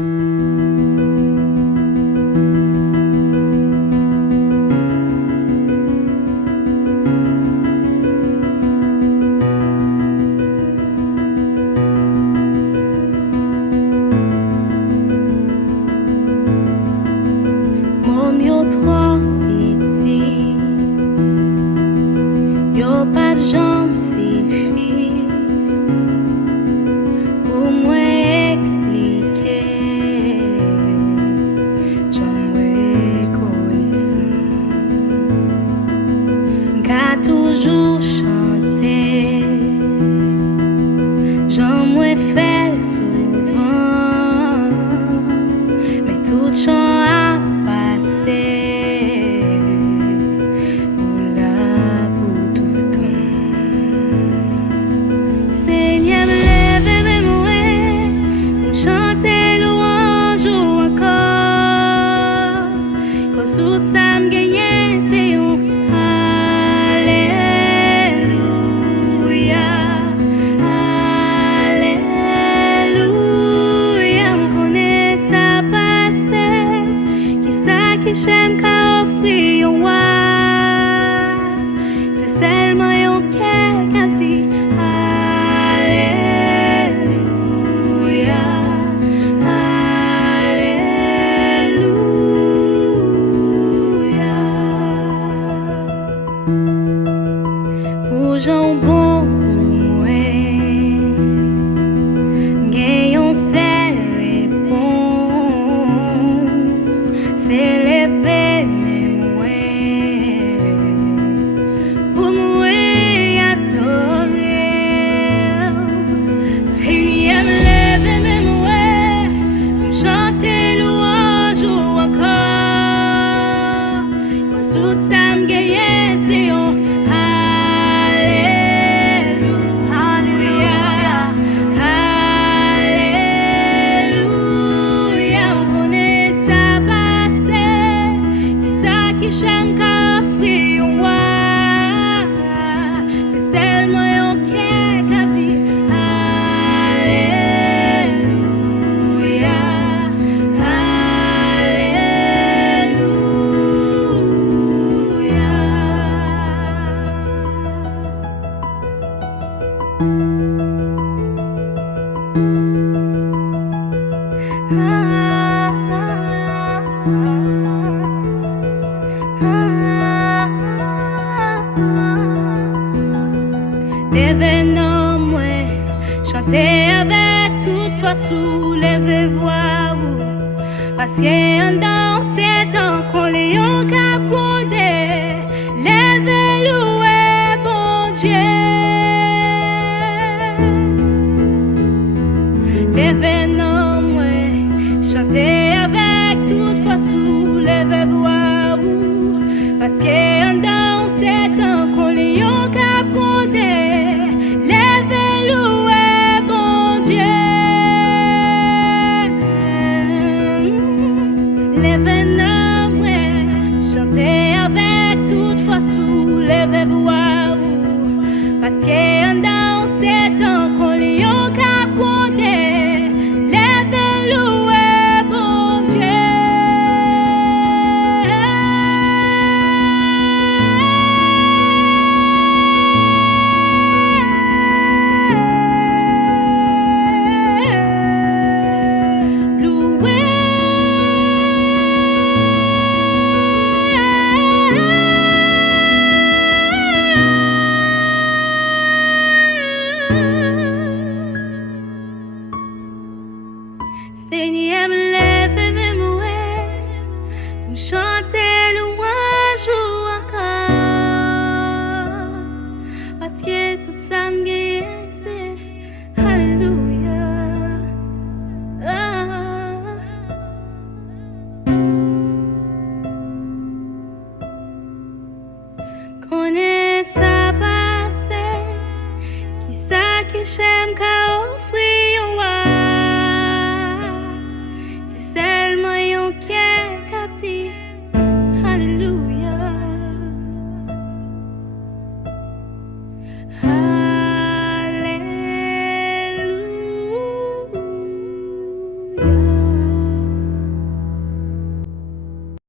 Mom yo trop iti, yo pas jambe suffit pour moi expliquer, j'aimerais connaissance, qu'a toujours chanté, j'aimerais faire souvent, mais tout chant tout ça me gagne, c'est un Alléluia, Alléluia. Me connais ça passé, qui ça qui j'aime qu'à offrir un roi. C'est seulement un cœur qui dit Alléluia. J'en bon pour moi, gagnons cette réponse, c'est lever mes moyens, pour moi adorer, Seigneur me lever mes moyens, pour chanter louange encore, cause tout ça me gagne, c'est un j'aime qu'à offrir un roi. C'est seulement un cœur qui dit Alléluia, levez nos mains, chantez avec toute force, levez voix, parce que dans ces temps qu'on les a cap grondé, levez louez bon Dieu. Levez nos mains, chantez avec toute force, levez voix, parce que dans ces temps qu'on les a cap grondé. Levez nos mains, chantez avec toute force, levez voix, parce que dans ces temps qu'on les a cap grondé, levez louez bon Dieu. Seigneur, me lève mes mots, me chanter.